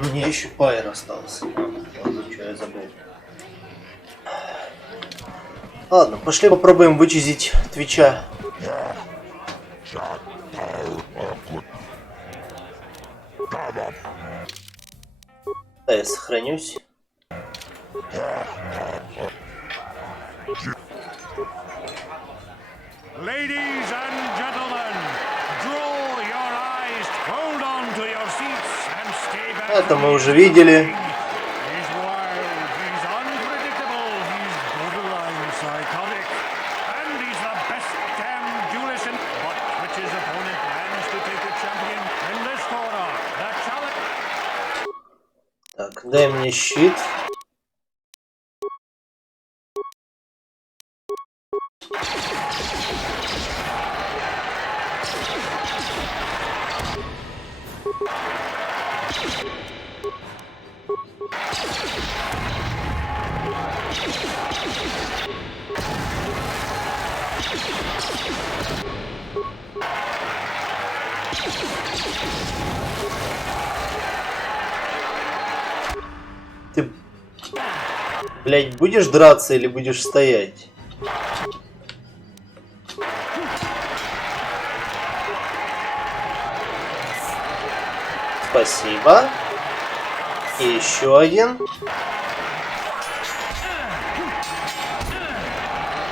Мне еще пайр остался. Ладно, что я забыл. Ладно, пошли попробуем вычистить твича. Да, я сохранюсь. Ladies and gentlemen, draw your eyes, hold on to your seats and stay back. Это мы уже видели. He's wild, he's unpredictable, he's borderline psychotic, and he's the best damn duelist in. But Twitch's opponent plans to take the champion in this corner. The challenge. Так, дай мне щит. Ты, блядь, будешь драться или будешь стоять? Спасибо. И еще один.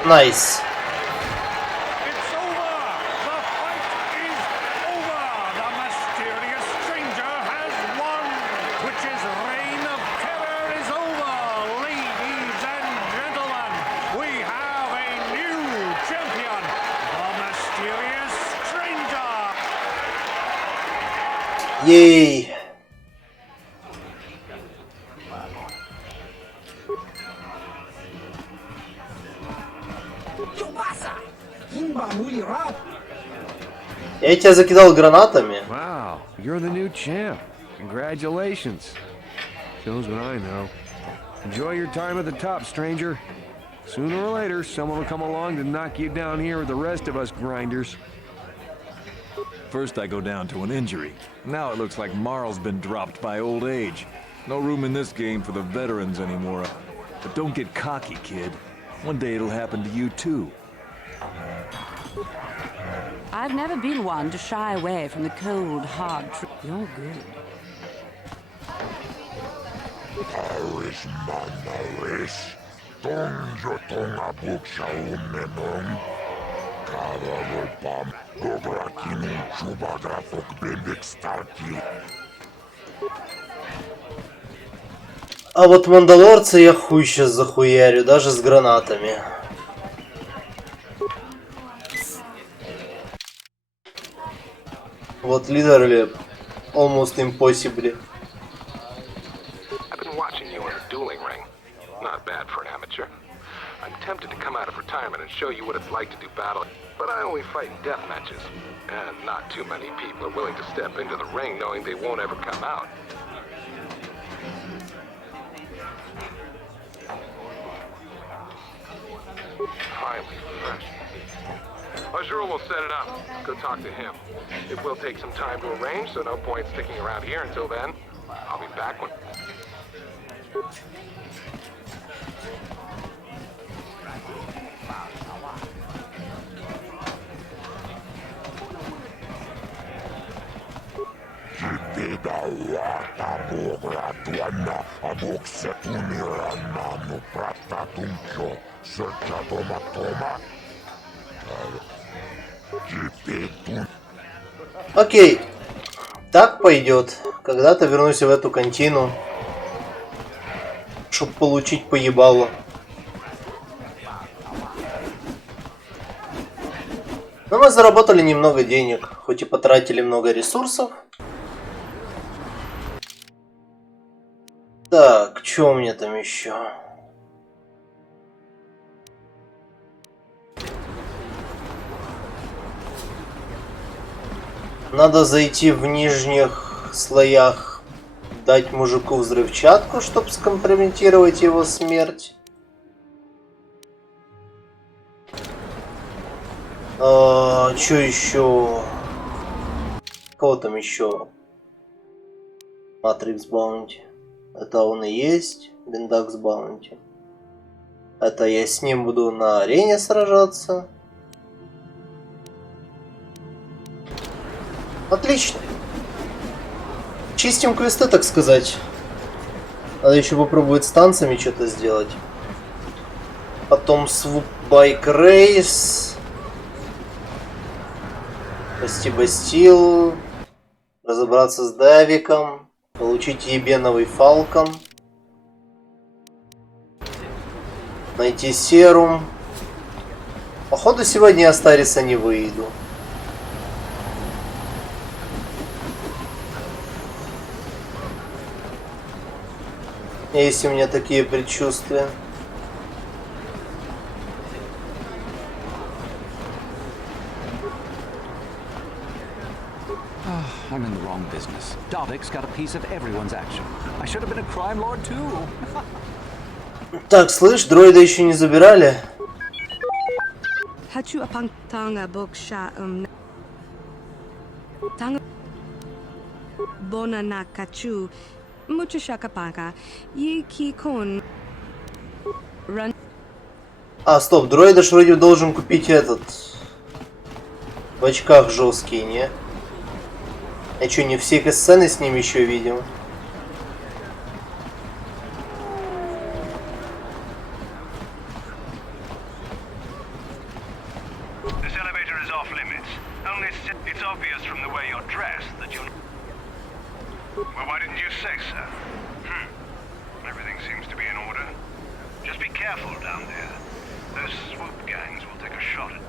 Найс. It's over! The fight is over! The mysterious stranger has won! Twitch's reign of terror is over! Ladies and gentlemen, we have a new champion! The mysterious stranger! Ей. Я тебя закидал гранатами. Wow, you're the new champ. Congratulations. Shows what I know. Enjoy your time at the top, stranger. Sooner or later, someone will come along to knock you down here with the rest of us grinders. First I go down to an injury. Now it looks like Marl's been dropped by old age. No room in this game for the veterans anymore. But don't get cocky, kid. One day it'll happen to you too. I've never been one to shy away from the cold, hard truth. You're good. А вот мандалорца я хуй сейчас захуярю, даже с гранатами. Вот literally almost impossible. I've been watching you in a dueling ring. Not bad for an amateur. I'm tempted to come out of retirement and show you what it's like to do battle, but I only fight in death matches, and not too many people are willing to step into the ring knowing they won't ever come out. Finally, fresh. Sure, we'll set it up. Go talk to him. It will take some time to arrange, so no point sticking around here until then. I'll be back when... Окей, так пойдет. Когда-то вернусь в эту контину, чтобы получить поебало. Но мы заработали немного денег, хоть и потратили много ресурсов. Так, что у меня там еще? Надо зайти в нижних слоях, дать мужику взрывчатку, чтобы скомпрометировать его смерть. Что еще? Кого там еще? Матрикс Баунти. Это он и есть. Биндакс Баунти. Это я с ним буду на арене сражаться. Отлично. Чистим квесты, так сказать. Надо еще попробовать с танцами что-то сделать. Потом Swoop Bike Race. Спасти Бастил. Разобраться с Давиком. Получить ебеновый Фалкон. Найти серум. Походу сегодня я Стариса не выйду. Есть у меня такие предчувствия. I'm in the wrong business. Davic's got a piece of everyone's action. I should have been a crime lord too. Так, слышь, дроида еще не забирали? Хочу апантanga бокша танга бона на качу мучишака пака еки кон ран. А, стоп, дроида ж вроде должен купить этот. В очках жесткий, не? А что, не все сцены с ним еще видел? This elevator is off limits. Only it's obvious from the way you're dressed that you're... Well, why didn't you say so? Everything seems to be in order. Just be careful down there. Those swoop gangs will take a shot at...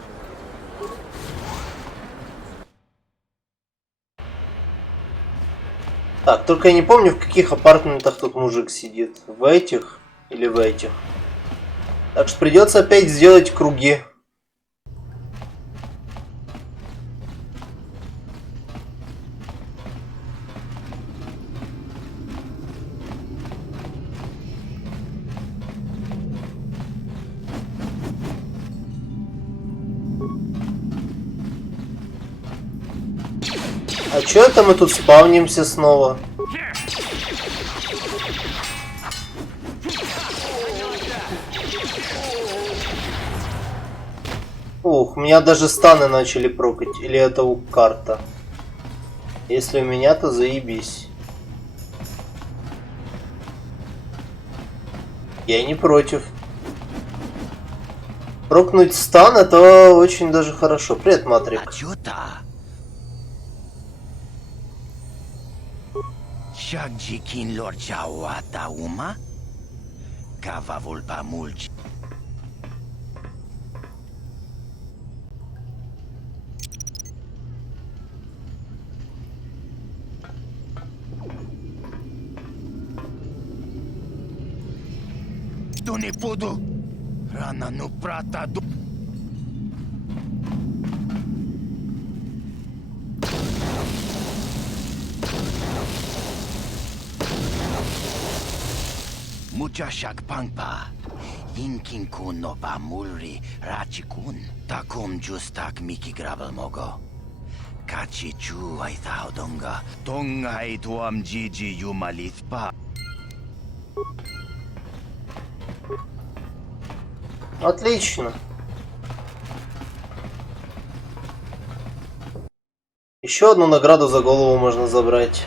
Так, только я не помню, в каких апартаментах тут мужик сидит. В этих или в этих. Так что придется опять сделать круги. А чё это мы тут спавнимся снова? Ух, меня даже станы начали прокать. Или это у карта? Если у меня, то заебись. Я не против. Прокнуть стан — это очень даже хорошо. Привет, Матрик. Shagjikin lorchawata uma? Kavavulpa mulch. Doni pudu. Rana nu prata du. Muchashak pangpa, inkin kun no pa mulri rachikun, takum justak miki grabel mogo. Kachi chu ai thao donga, donga ai tuam jiji yumalithpa. Отлично. Еще одну награду за голову можно забрать,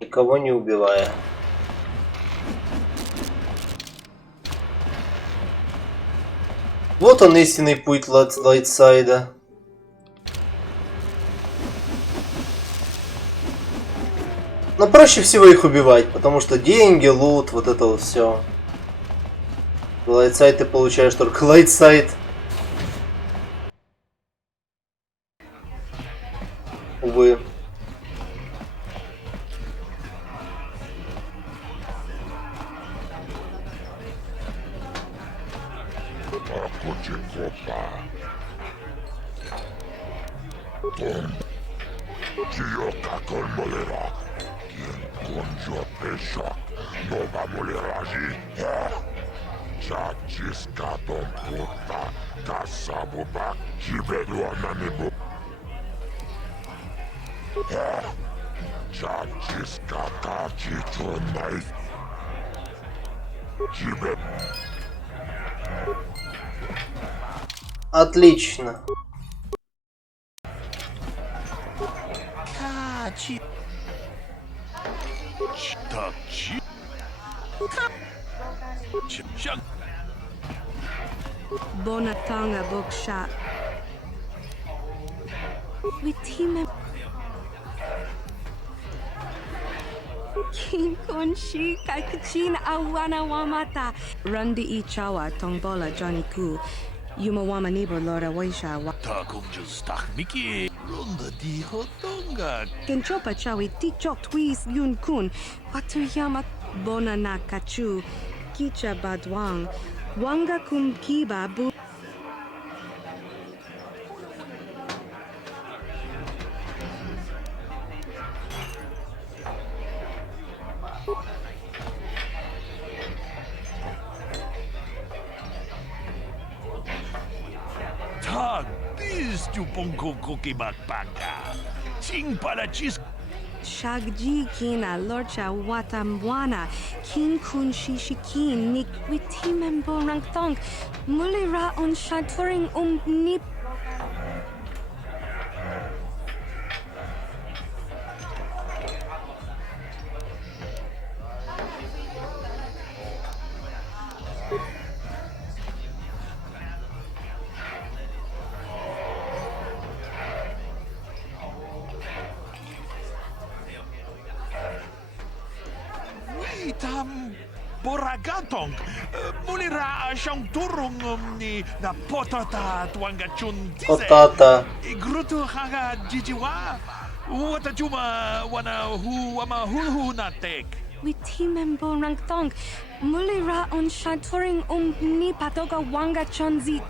никого не убивая. Вот он, истинный путь лайтсайда. Но проще всего их убивать, потому что деньги, лут, вот это вот все. Лайтсайд ты получаешь только лайтсайд. Увы. Отлично. Bonatanga bookshop. With team King Kunshi Kakachin Awana Wamata Rundi Ichawa Tongbola Johnny Ku Yumawama Nibo Lora Waisha Miki Runda di Hotonga Kenchopa Chawi Tichok Twis Yun Kun Watuyama Bona Nakachu Kicha Badwang Wanga Kum Kiba Bu Tag Bis tu Ponko Koki Bakbaka Ching Palachis Shagji Kina Lorcha Watamwana Kin Kun Shishikin Nik Witimembo Rangtong Mulira on Shaturing Nip Tam Boragatong Mulira siyang turong ni na potata tuangachun Потата. Igruto haga jijiwa Wata juma wana hu ama hu natek Witimembo Rangtong Mulira on Shaturing Nipatoga Wanga Chonzit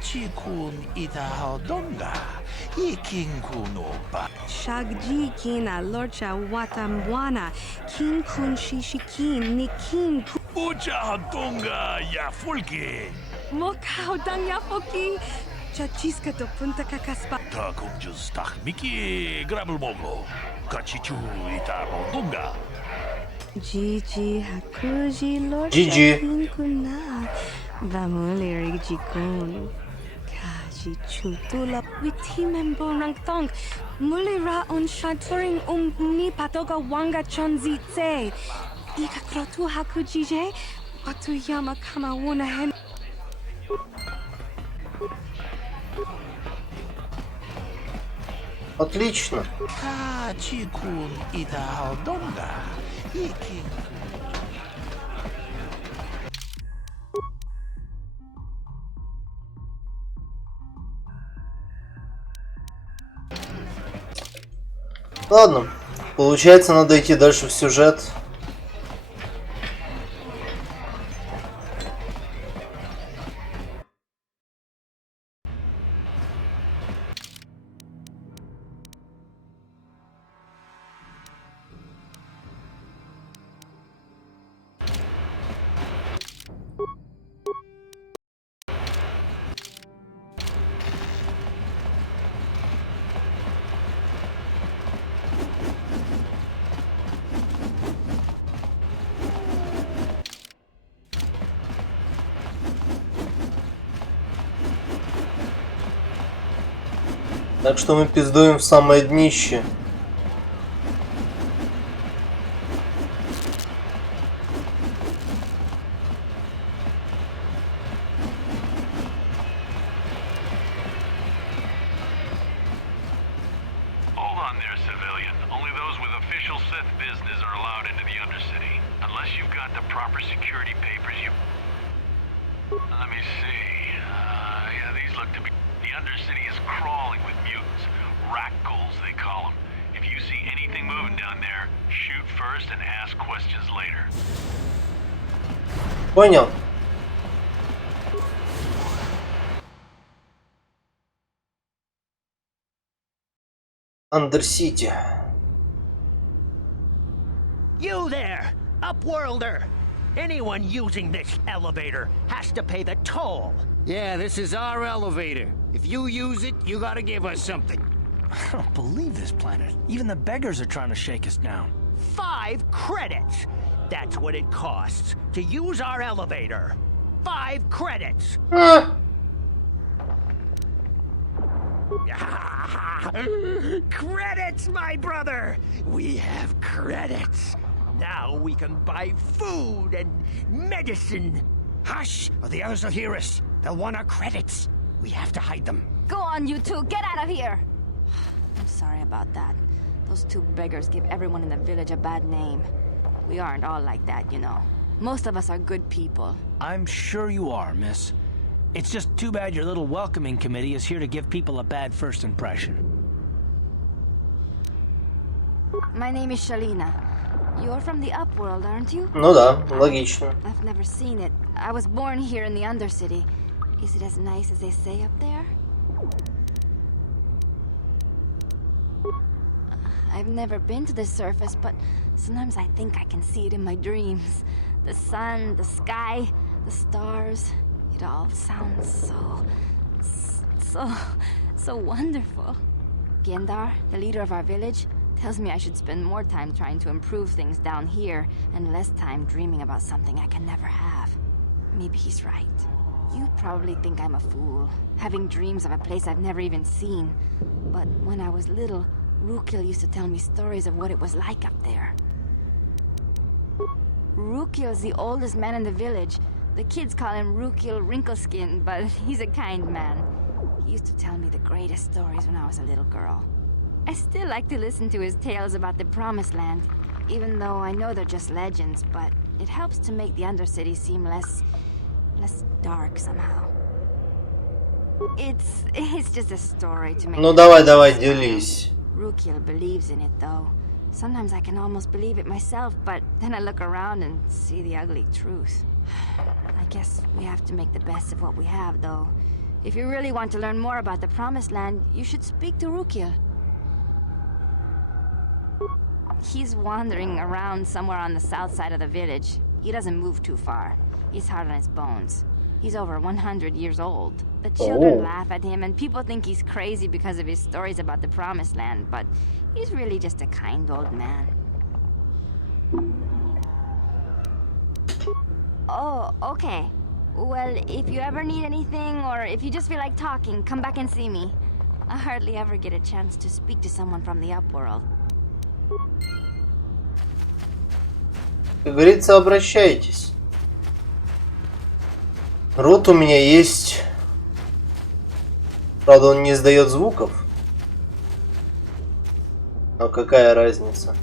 Chikun Idahaldonga, Ikinkunoba. Shagji Kina Lorcha Watamwana Kin Kun Shishikin Nikin Ucha Hadonga Yafulki. Mokao Danyafoki Chachiska to Punta Kakaspa Takum Justach Miki Grabelmogo. Kachichu Itahaldonga. Gigi Hakuji Lorcha Gigi. Kin Kuna Bamuleri Jikun Kaji Chutula Witimembo Rangtong Mulira on Shaturing Nipatoga Wanga Chonzitse Ika Krotu Hakujije Watuyama Kama Wuna Hen Отлично. Chikun Idahaldonga, Ikin. Ладно. Получается, надо идти дальше в сюжет. Так что мы пиздуем в самое днище. Hold on there, civilian. Only those with official Sith business are allowed into the Undercity. Unless you've got the proper security papers, you... Let me see. Yeah, these look to be... The Undercity is crawling with mutants. Rat ghouls, they call them. If you see anything moving down there, shoot first and ask questions later. Понял? Андерсити. You there, Upworlder! Anyone using this elevator has to pay the toll. Yeah, this is our elevator. If you use it, you gotta give us something. I don't believe this planet. Even the beggars are trying to shake us down. 5 credits! That's what it costs to use our elevator. 5 credits! Credits, my brother! We have credits. Now we can buy food and medicine. Hush, or the others will hear us. They'll want our credits. We have to hide them. Go on, you two. Get out of here. I'm sorry about that. Those 2 beggars give everyone in the village a bad name. We aren't all like that, you know. Most of us are good people. I'm sure you are, miss. It's just too bad your little welcoming committee is here to give people a bad first impression. My name is Shalina. You're from the Upworld, aren't you? Ну да, логично. I've never seen it. I was born here in the Undercity. Is it as nice as they say up there? I've never been to the surface, but sometimes I think I can see it in my dreams. The sun, the sky, the stars. It all sounds so wonderful. Gendar, the leader of our village, tells me I should spend more time trying to improve things down here and less time dreaming about something I can never have. Maybe he's right. You probably think I'm a fool, having dreams of a place I've never even seen. But when I was little, Rukil used to tell me stories of what it was like up there. Rukil's the oldest man in the village. The kids call him Rukil Wrinkleskin, but he's a kind man. He used to tell me the greatest stories when I was a little girl. I still like to listen to his tales about the Promised Land, even though I know they're just legends, but it helps to make the Undercity seem less dark somehow. It's just a story to make. Ну давай, делись. Rukil believes in it, though. Sometimes I can almost believe it myself, but then I look around and see the ugly truth. I guess we have to make the best of what we have, though. If you really want to learn more about the Promised Land, you should speak to Rukil. He's wandering around somewhere on the south side of the village. He doesn't move too far. He's hard on his bones. He's over 100 years old. The children laugh at him, and people think he's crazy because of his stories about the Promised Land, but he's really just a kind old man. Oh, okay. Well, if you ever need anything, or if you just feel like talking, come back and see me. I hardly ever get a chance to speak to someone from the Upworld. Как говорится, обращайтесь. Рот у меня есть. Правда, он не издает звуков. Но какая разница?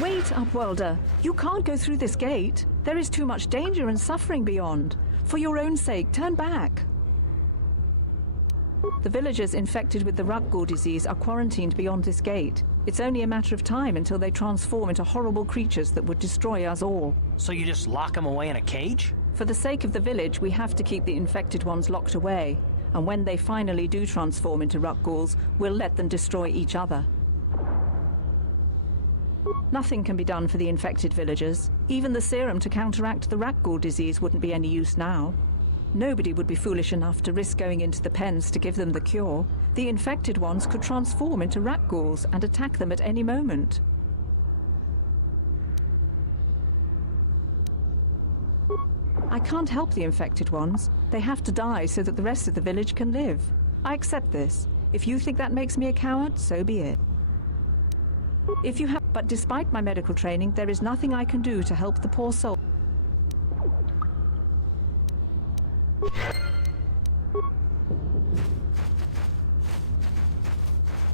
Wait, Upworlder. You can't go through this gate. There is too much danger and suffering beyond. For your own sake, turn back. The villagers infected with the Rukgul disease are quarantined beyond this gate. It's only a matter of time until they transform into horrible creatures that would destroy us all. So you just lock them away in a cage? For the sake of the village, we have to keep the infected ones locked away. And when they finally do transform into Rukguls, we'll let them destroy each other. Nothing can be done for the infected villagers. Even the serum to counteract the Rukgul disease wouldn't be any use now. Nobody would be foolish enough to risk going into the pens to give them the cure. The infected ones could transform into Rukguls and attack them at any moment. I can't help the infected ones. They have to die so that the rest of the village can live. I accept this. If you think that makes me a coward, so be it. But despite my medical training, there is nothing I can do to help the poor soul.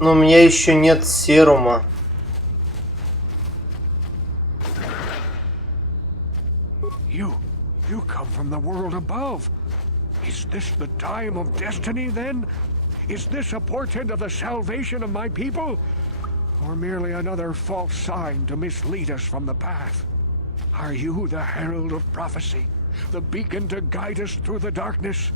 Но у меня еще нет серума. You come from the world above. Is this the time of destiny, then? Is this a portent of the salvation of my people? Or merely another false sign to mislead us from the path? Are you the herald of prophecy, the beacon to guide us through the darkness?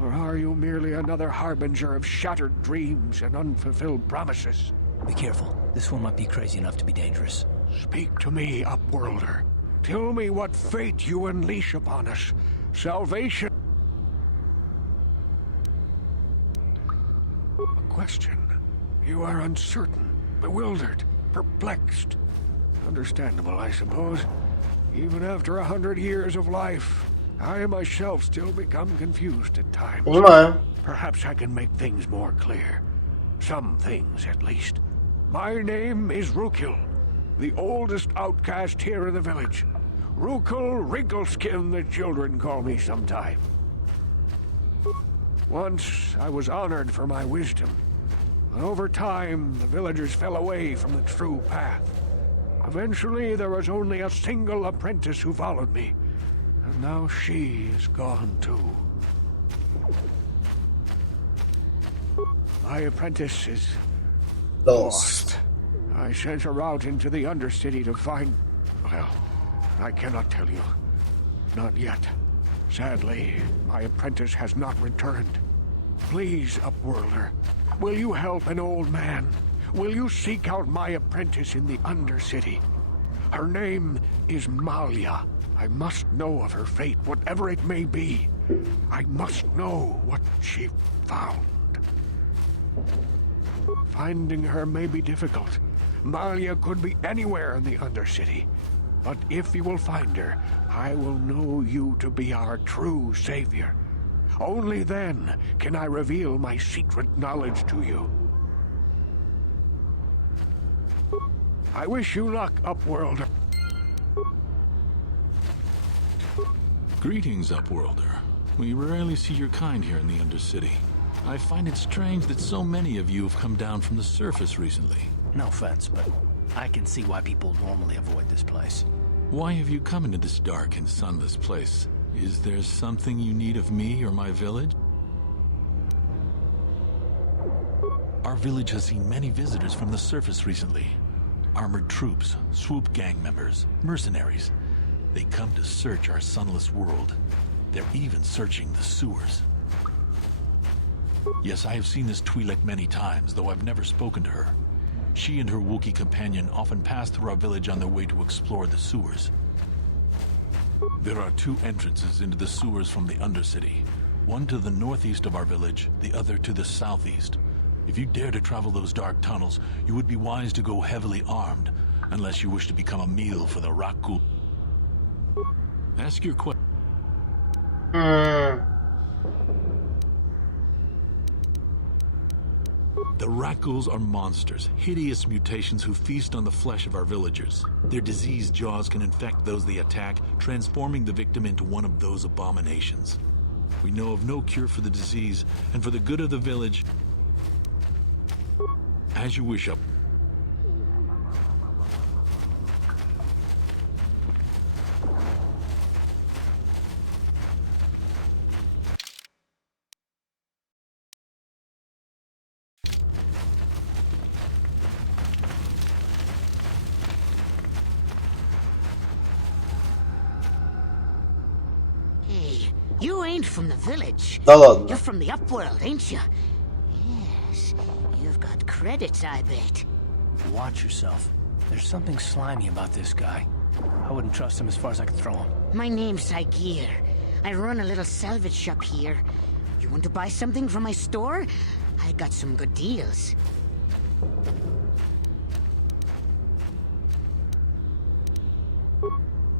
Or are you merely another harbinger of shattered dreams and unfulfilled promises? Be careful. This one might be crazy enough to be dangerous. Speak to me, Upworlder. Tell me what fate you unleash upon us. Salvation. A question. You are uncertain, bewildered, perplexed. Understandable, I suppose. Even after 100 years of life, I myself still become confused at times. Perhaps I can make things more clear. Some things, at least. My name is Rukil, the oldest outcast here in the village. Rukil Wrinkleskin, the children call me sometimes. Once, I was honored for my wisdom. But over time, the villagers fell away from the true path. Eventually, there was only a single apprentice who followed me. And now she is gone too. My apprentice is lost. I sent her out into the Undercity to find... well, I cannot tell you. Not yet. Sadly, my apprentice has not returned. Please, Upworlder, will you help an old man? Will you seek out my apprentice in the Undercity? Her name is Malia. I must know of her fate, whatever it may be. I must know what she found. Finding her may be difficult. Malia could be anywhere in the Undercity. But if you will find her, I will know you to be our true savior. Only then can I reveal my secret knowledge to you. I wish you luck, Upworlder. Greetings, Upworlder. We rarely see your kind here in the Undercity. I find it strange that so many of you have come down from the surface recently. No offense, but I can see why people normally avoid this place. Why have you come into this dark and sunless place? Is there something you need of me or my village? Our village has seen many visitors from the surface recently. Armored troops, swoop gang members, mercenaries. They come to search our sunless world. They're even searching the sewers. Yes, I have seen this Twi'lek many times, though I've never spoken to her. She and her Wookiee companion often pass through our village on their way to explore the sewers. There are two entrances into the sewers from the Undercity. One to the northeast of our village, the other to the southeast. If you dare to travel those dark tunnels, you would be wise to go heavily armed, unless you wish to become a meal for the Rakghoul. Ask your question. The Rakghouls are monsters, hideous mutations who feast on the flesh of our villagers. Their diseased jaws can infect those they attack, transforming the victim into one of those abominations. We know of no cure for the disease, and for the good of the village, as you wish, up. You ain't from the village. Да ладно. You're from the Upworld, ain't you? Yes. You've got credits, I bet. Watch yourself. There's something slimy about this guy. I wouldn't trust him as far as I could throw him. My name's Saigir. I run a little salvage shop here. You want to buy something from my store? I got some good deals.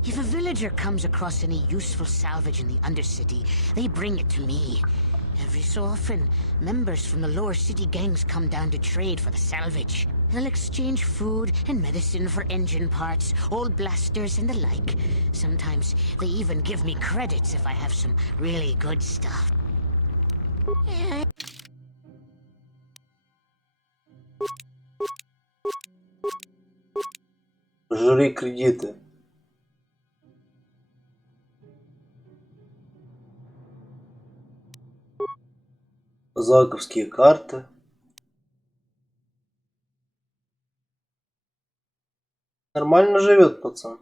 If a villager comes across any useful salvage in the Undercity, they bring it to me. Every so often, members from the lower city gangs come down to trade for the salvage. They'll exchange food and medicine for engine parts, old blasters and the like. Sometimes they even give me credits if I have some really good stuff. Жри кредиты. Заковские карты. Нормально живет пацан.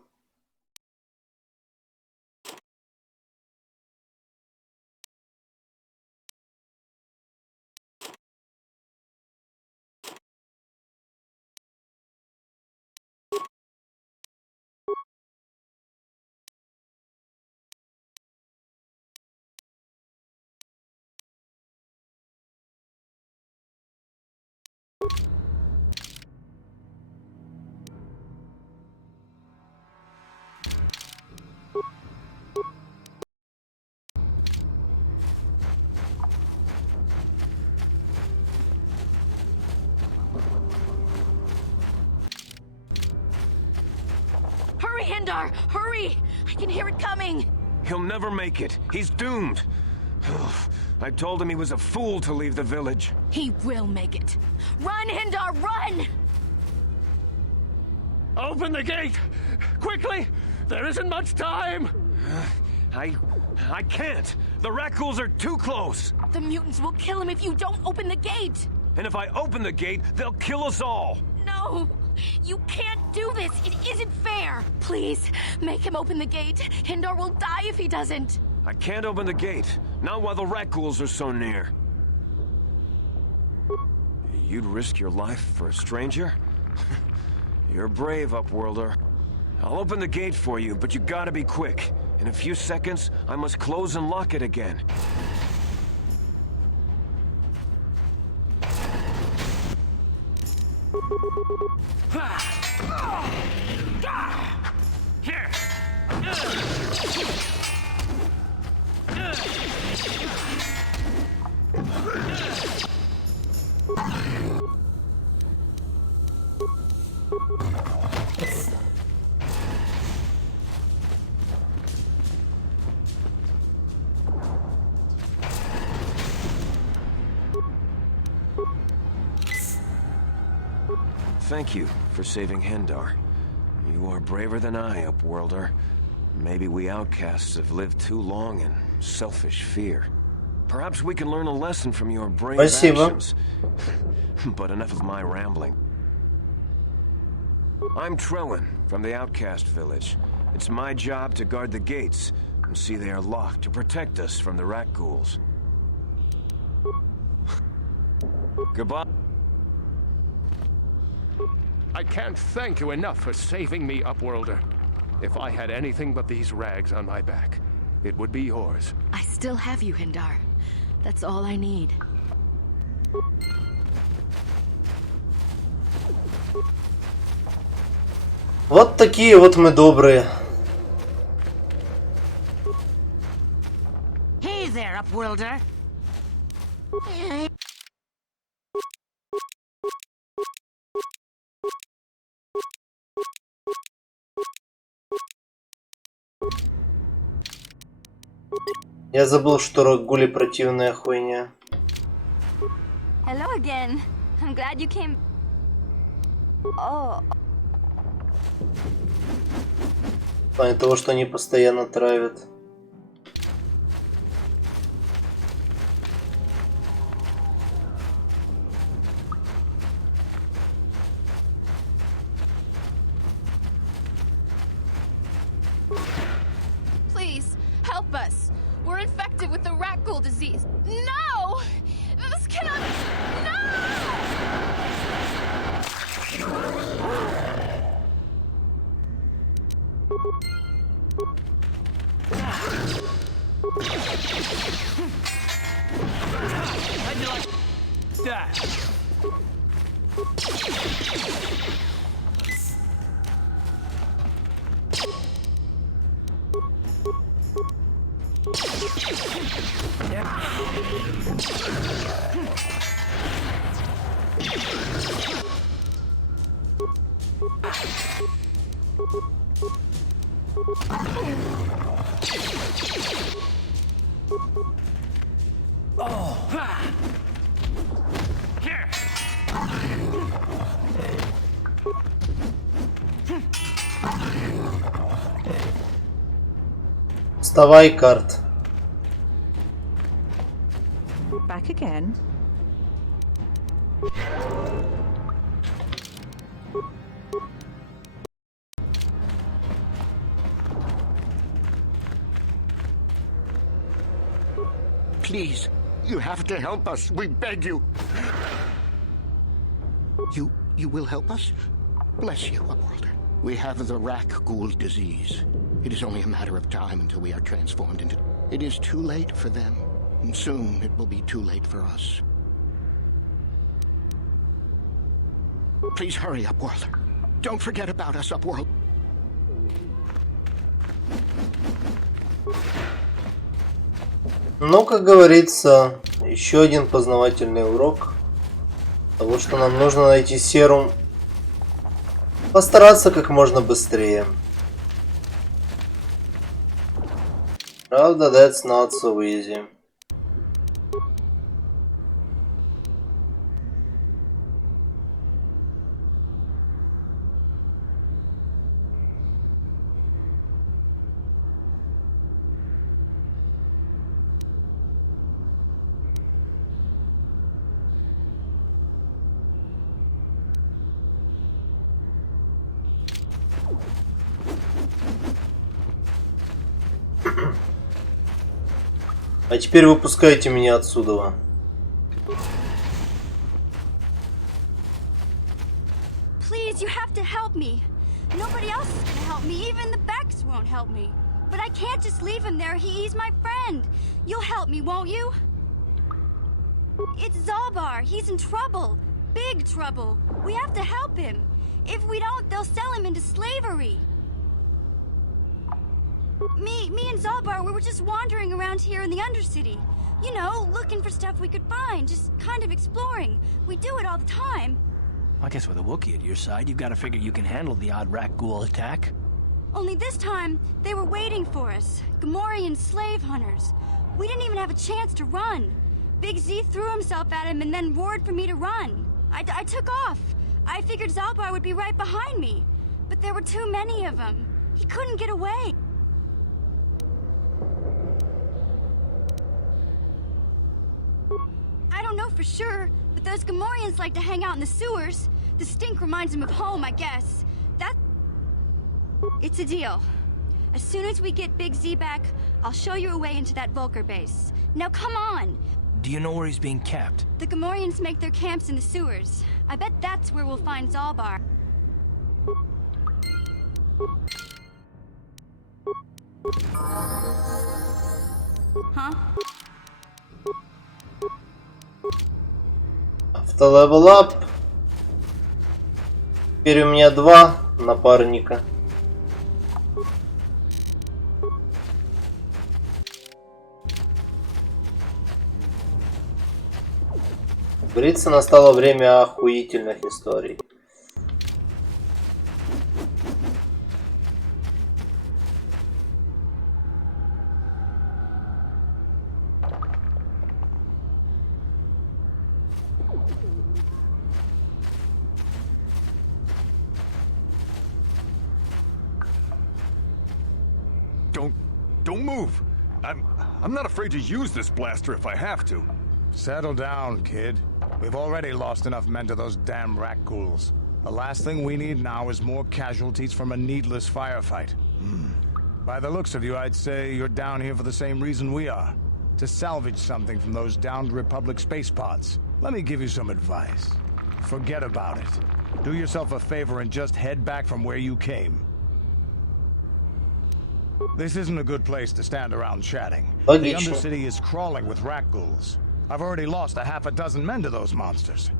Hurry, Hindar! Hurry! I can hear it coming! He'll never make it. He's doomed. I told him he was a fool to leave the village. He will make it. Run, Hindar, run! Open the gate! Quickly! There isn't much time! I can't. The Rakghouls are too close. The mutants will kill him if you don't open the gate! And if I open the gate, they'll kill us all. No! You can't do this! It isn't fair! Please, make him open the gate. Hindar will die if he doesn't. I can't open the gate. Not while the Rakghouls are so near. You'd risk your life for a stranger? You're brave, Upworlder. I'll open the gate for you, but you gotta be quick. In a few seconds, I must close and lock it again. Here! Thank you for saving Hindar. You are braver than I, Upworlder. Maybe we outcasts have lived too long in selfish fear. Perhaps we can learn a lesson from your brave actions. But enough of my rambling. I'm Trellin from the outcast village. It's my job to guard the gates and see they are locked to protect us from the Rakghouls. Goodbye. I can't thank you enough for saving me, Upworlder. If I had anything but these rags on my back, it would be yours. I still have you, Hindar. That's all I need. Вот такие вот мы добрые. Hey there, Upworlder. Я забыл, что Рагули противная хуйня. Hello again. I'm glad you came. Oh. В плане того, что они постоянно травят. Please, help us. We're infected with the Rakghoul disease. No! This cannot... How'd you like that? Вставай, карт. Back again? Please, you have to help us. We beg you. You will help us? Bless you, Upworlder. We have the rak ghoul disease. It is only a matter of time until we are transformed into... It is too late for them. And soon it will be too late for us. Please hurry, Upworlder. Don't forget about us, Upworld. Ну, как говорится, еще один познавательный урок того, что нам нужно найти серум, постараться как можно быстрее. Правда, that's not so easy. А теперь выпускайте меня отсюда. Please, you have to help me. Nobody else is gonna help me. Even the Becks won't help me. But I can't just leave him there. He's my friend. You'll help me, won't you? It's Zalbar. He's in trouble. Big trouble. We have to help him. If we don't, they'll sell him into slavery. Me and Zalbar, we were just wandering around here in the Undercity. You know, looking for stuff we could find, just kind of exploring. We do it all the time. I guess with a Wookiee at your side, you've got to figure you can handle the odd rat ghoul attack. Only this time, they were waiting for us. Gamorrean slave hunters. We didn't even have a chance to run. Big Z threw himself at him and then roared for me to run. I took off. I figured Zalbar would be right behind me. But there were too many of them. He couldn't get away. I don't know for sure, but those Gamorreans like to hang out in the sewers. The stink reminds them of home, I guess. It's a deal. As soon as we get Big Z back, I'll show you a way into that Vulcar base. Now come on! Do you know where he's being kept? The Gamorreans make their camps in the sewers. I bet that's where we'll find Zalbar. Huh? Автолевел ап. Теперь у меня 2 напарника. Как говорится, настало время охуительных историй. Don't move. I'm not afraid to use this blaster if I have to. Settle down, kid. We've already lost enough men to those damn rat ghouls. The last thing we need now is more casualties from a needless firefight. By the looks of you, I'd say you're down here for the same reason we are. To salvage something from those downed Republic space pods. Let me give you some advice. Forget about it. Do yourself a favor and just head back from where you came. This isn't a good place to stand around chatting. The Undercity is crawling with rat ghouls. I've already lost a half a dozen men to those monsters.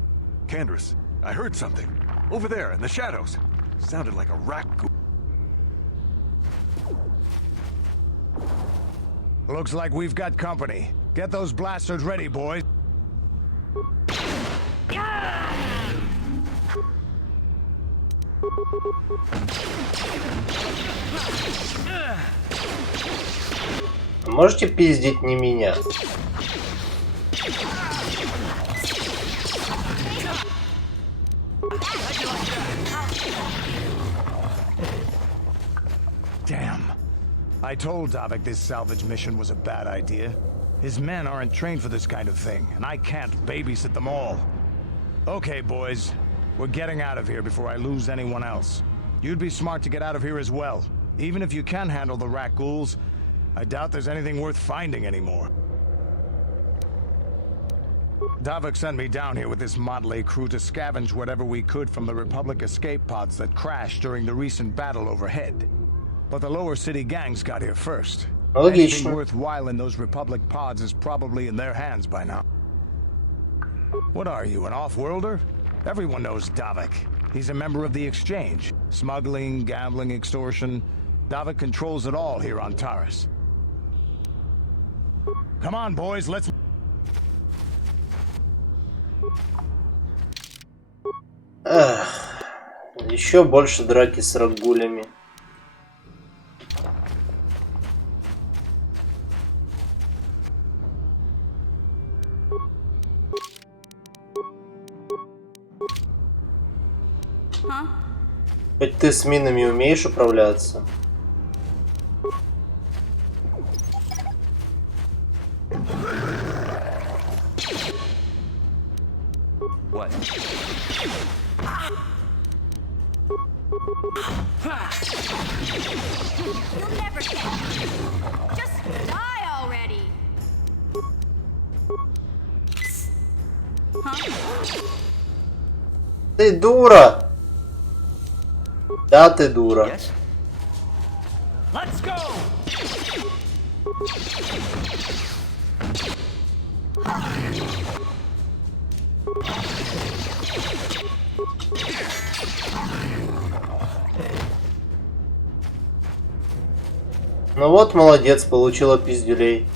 Candace, I heard something. Over there, in the shadows. Sounded like a rat ghoul. Looks like we've got company. Get those blasters ready, boys. Можете пиздить не меня? Damn. I told Davik this salvage mission was a bad idea. His men aren't trained for this kind of thing, and I can't babysit them all. Okay, boys. We're getting out of here before I lose anyone else. You'd be smart to get out of here as well. Even if you can handle the rat ghouls, I doubt there's anything worth finding anymore. Davik sent me down here with this motley crew to scavenge whatever we could from the Republic escape pods that crashed during the recent battle overhead. But the lower city gangs got here first. Anything worthwhile in those Republic pods is probably in their hands by now. What are you, an off-worlder? Everyone knows Davik. He's a member of the Exchange. Smuggling, gambling, extortion. Davik controls it all here on Taurus. Come on, boys, let's... Еще больше драки с рагулями. Хоть ты с минами умеешь управляться? What? You'll never get me. Just die already. Ты дура! Да, ты дура. Yes? Let's go! Ну вот, молодец, получила пиздюлей.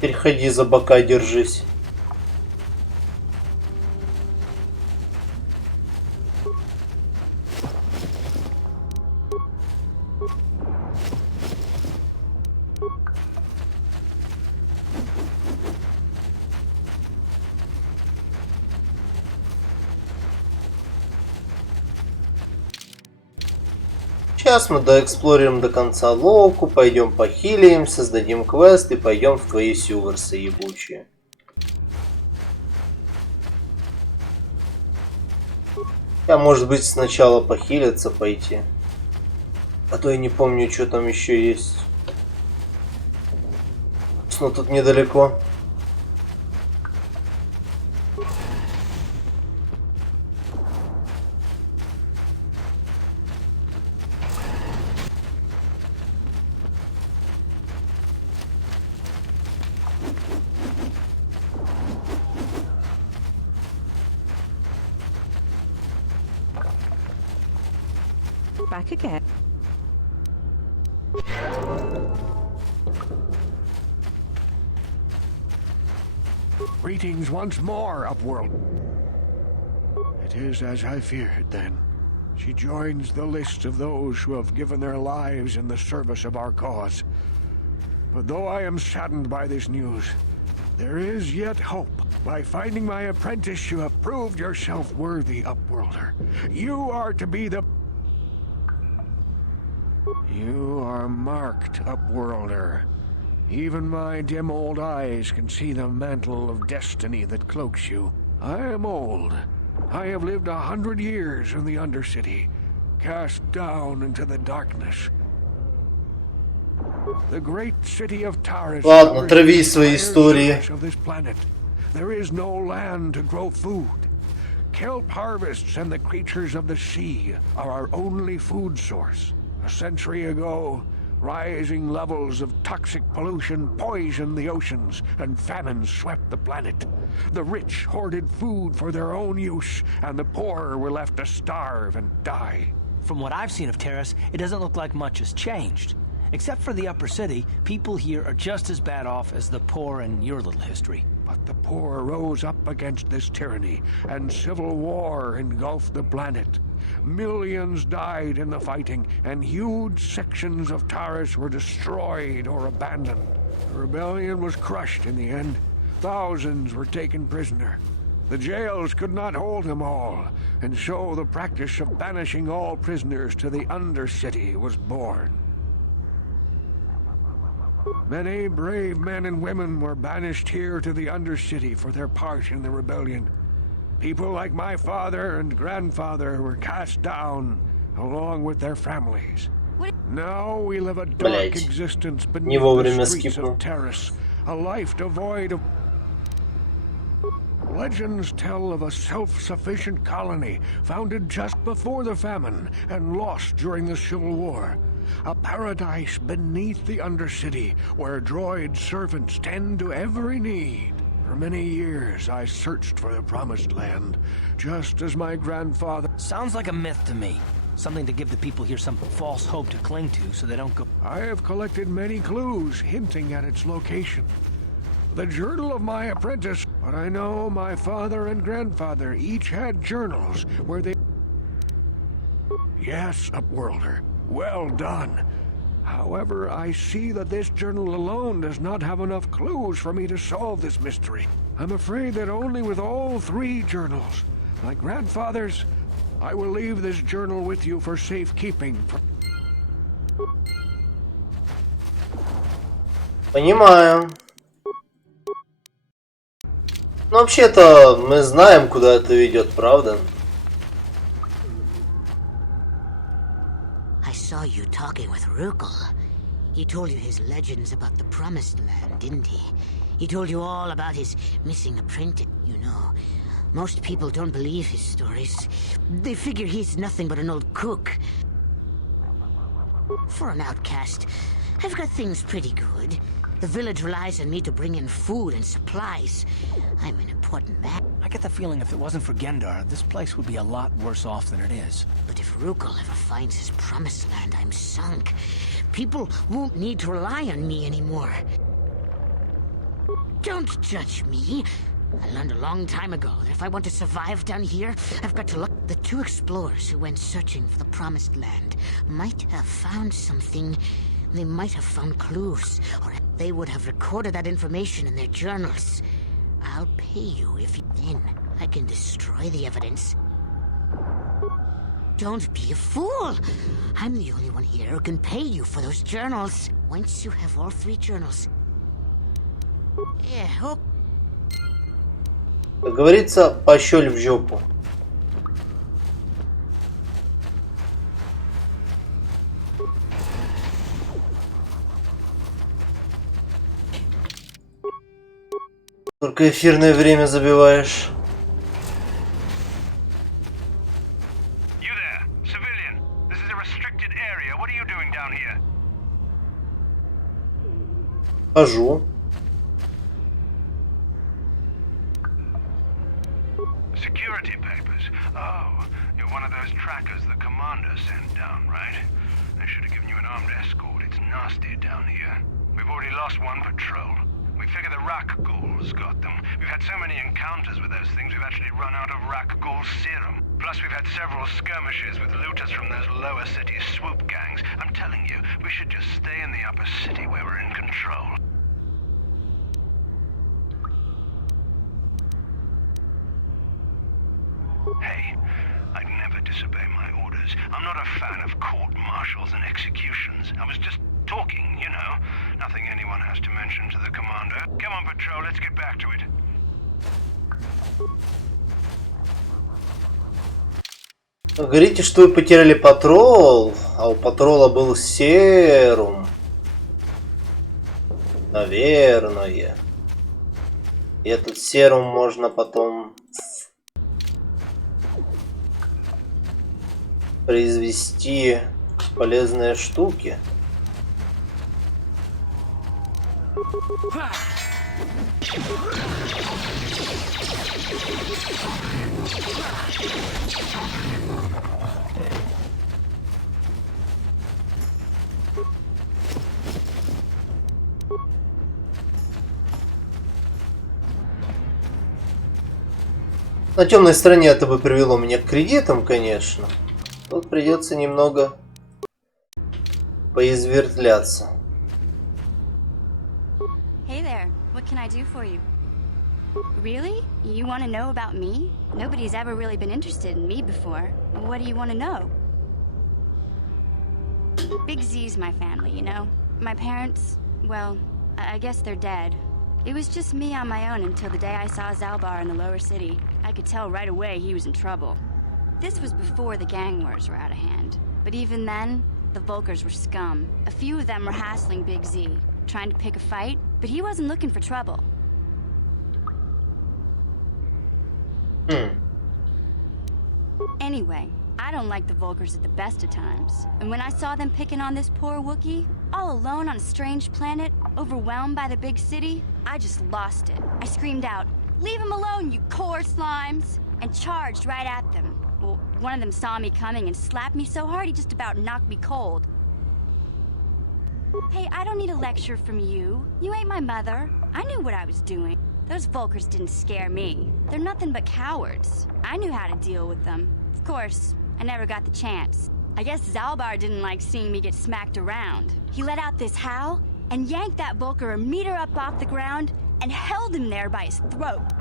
Переходи за бока, держись. Сейчас мы доэксплорируем до конца ловку, пойдем похилим, создадим квест и пойдем в твои сюверсы ебучие. Я, может быть, сначала похилиться пойти. А то я не помню, что там еще есть. Но тут недалеко. Back again. Greetings once more, Upworld. It is as I feared, then. She joins the list of those who have given their lives in the service of our cause. But though I am saddened by this news, there is yet hope. By finding my apprentice, you have proved yourself worthy, Upworlder. You are to be the... You are marked, Upworlder. Even my dim old eyes can see the mantle of destiny that cloaks you. I am old. I have lived 100 years in the Undercity, cast down into the darkness. The great city of Taurus Ладно, трави свои истории. of this planet. There is no land to grow food. Kelp harvests and the creatures of the sea are our only food source. A century ago, rising levels of toxic pollution poisoned the oceans, and famine swept the planet. The rich hoarded food for their own use, and the poor were left to starve and die. From what I've seen of Taurus, it doesn't look like much has changed. Except for the upper city, people here are just as bad off as the poor in your little history. But the poor rose up against this tyranny, and civil war engulfed the planet. Millions died in the fighting, and huge sections of Taurus were destroyed or abandoned. The rebellion was crushed in the end. Thousands were taken prisoner. The jails could not hold them all, and so the practice of banishing all prisoners to the Undercity was born. Many brave men and women were banished here to the Undercity for their part in the rebellion. People like my father and grandfather were cast down along with their families. Now we live a dark existence beneath the streets of Terrace, a life devoid of... Legends tell of a self-sufficient colony founded just before the famine and lost during the Civil War. A paradise beneath the Undercity where droid servants tend to every need. For many years I searched for the Promised Land, just as my grandfather... Sounds like a myth to me. Something to give the people here some false hope to cling to so they don't go... I have collected many clues hinting at its location. The journal of my apprentice, but I know my father and grandfather each had journals where they... Yes, Upworlder, well done. However, I see that this journal alone does not have enough clues for me to solve this mystery. I'm afraid that only with all 3 journals, my grandfather's, I will leave this journal with you for safekeeping. Понимаю. Ну, вообще-то, мы знаем, куда это ведет, правда? I saw you talking with Rukel. He told you his legends about the Promised Land, didn't he? He told you all about his missing apprentice, you know. Most people don't believe his stories. They figure he's nothing but an old cook. For an outcast, I've got things pretty good. The village relies on me to bring in food and supplies. I'm an important man. I get the feeling if it wasn't for Gendar, this place would be a lot worse off than it is. But if Rukel ever finds his Promised Land, I'm sunk. People won't need to rely on me anymore. Don't judge me. I learned a long time ago that if I want to survive down here, I've got to look. The 2 explorers who went searching for the Promised Land might have found something. They might have found clues, or they would have recorded that information in their journals. I'll pay you if you... Then I can destroy the evidence. Don't be a fool! I'm the only one here who can pay you for those journals. Once you have all 3 journals... Yeah, hope... Как говорится, пощёль в жопу. Только эфирное время забиваешь. You there, civilian. This is a restricted area. What are you doing down here? Хожу. Security papers. Oh, you're one of those trackers the commander sent down, right? They should have given you an armed escort. It's nasty down here. We've already lost one patrol. We figure the Rak ghouls got them. We've had so many encounters with those things, we've actually run out of Rak ghoul serum. Plus, we've had several skirmishes with looters from those lower city swoop gangs. I'm telling you, we should just stay in the upper city where we're in control. Hey, I'd never disobey my orders. I'm not a fan of court-martials and executions. I was just talking, you know. Nothing anyone has to mention to the commander. Come on, patrol, let's get back to it. Говорите, что вы потеряли патрол, а у патрола был серум. Наверное. И этот серум можно потом произвести полезные штуки. На темной стороне это бы привело меня к кредитам, конечно. Тут придется немного поизвертляться. Hey there, what can I do for you? Really? You want to know about me? Nobody's ever really been interested in me before. What do you want to know? Big Z's my family, you know? My parents, well, I guess they're dead. It was just me on my own until the day I saw Zalbar in the lower city. I could tell right away he was in trouble. This was before the gang wars were out of hand. But even then, the Volkers were scum. A few of them were hassling Big Z, trying to pick a fight, but he wasn't looking for trouble. Anyway, I don't like the Volkers at the best of times. And when I saw them picking on this poor Wookiee, all alone on a strange planet, overwhelmed by the big city, I just lost it. I screamed out, "Leave him alone, you core slimes!" and charged right at them. Well, one of them saw me coming and slapped me so hard he just about knocked me cold. Hey, I don't need a lecture from you. You ain't my mother. I knew what I was doing. Those Volkers didn't scare me. They're nothing but cowards. I knew how to deal with them. Of course, I never got the chance. I guess Zalbar didn't like seeing me get smacked around. He let out this howl and yanked that Volker a meter up off the ground and held him there by his throat.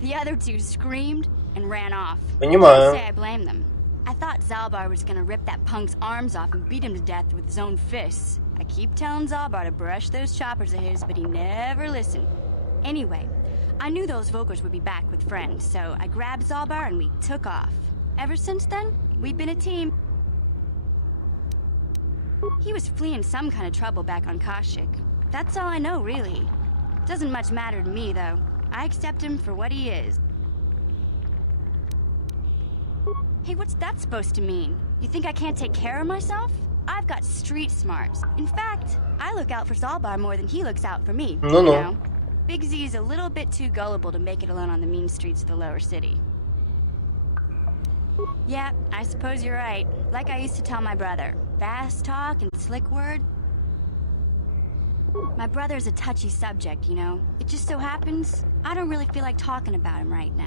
The other two screamed and ran off. Понимаю. Can't say I blame them. I thought Zalbar was gonna rip that punk's arms off and beat him to death with his own fists. I keep telling Zalbar to brush those choppers of his, but he never listened. Anyway, I knew those Volkers would be back with friends, so I grabbed Zalbar and we took off. Ever since then, we've been a team. He was fleeing some kind of trouble back on Kashyyyk. That's all I know, really. Doesn't much matter to me, though. I accept him for what he is. Hey, what's that supposed to mean? You think I can't take care of myself? I've got street smarts. In fact, I look out for Zalbar more than he looks out for me. No. You know, Big Z's a little bit too gullible to make it alone on the mean streets of the lower city. Yeah, I suppose you're right. Like I used to tell my brother, fast talk and slick word. My brother's a touchy subject, you know. It just so happens, I don't really feel like talking about him right now.